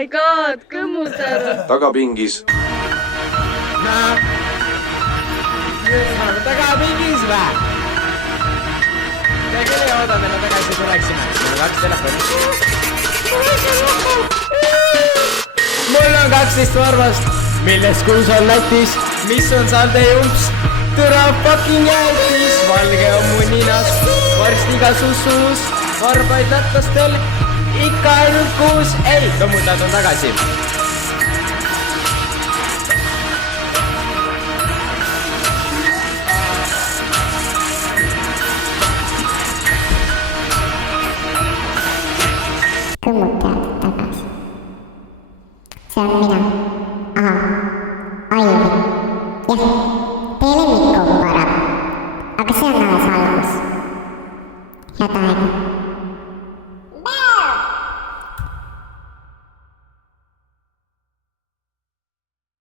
my god, kõmmutar. Tagapingis. Tagapingis vä? Ja küll ei oodanud, et me tagasi tuleksime. Mul on 2 telefoni. Mul on 12 varvast, millest 6 on Lätis. Mis on salde jumps? Türa fucking jäätis. Valge on mu ninas, varstiga sussuus. Varbaid lätlastel, ikka ainult 6. Ei, kõmmutad on tagasi. kõmmutajad tagasi. See on mina.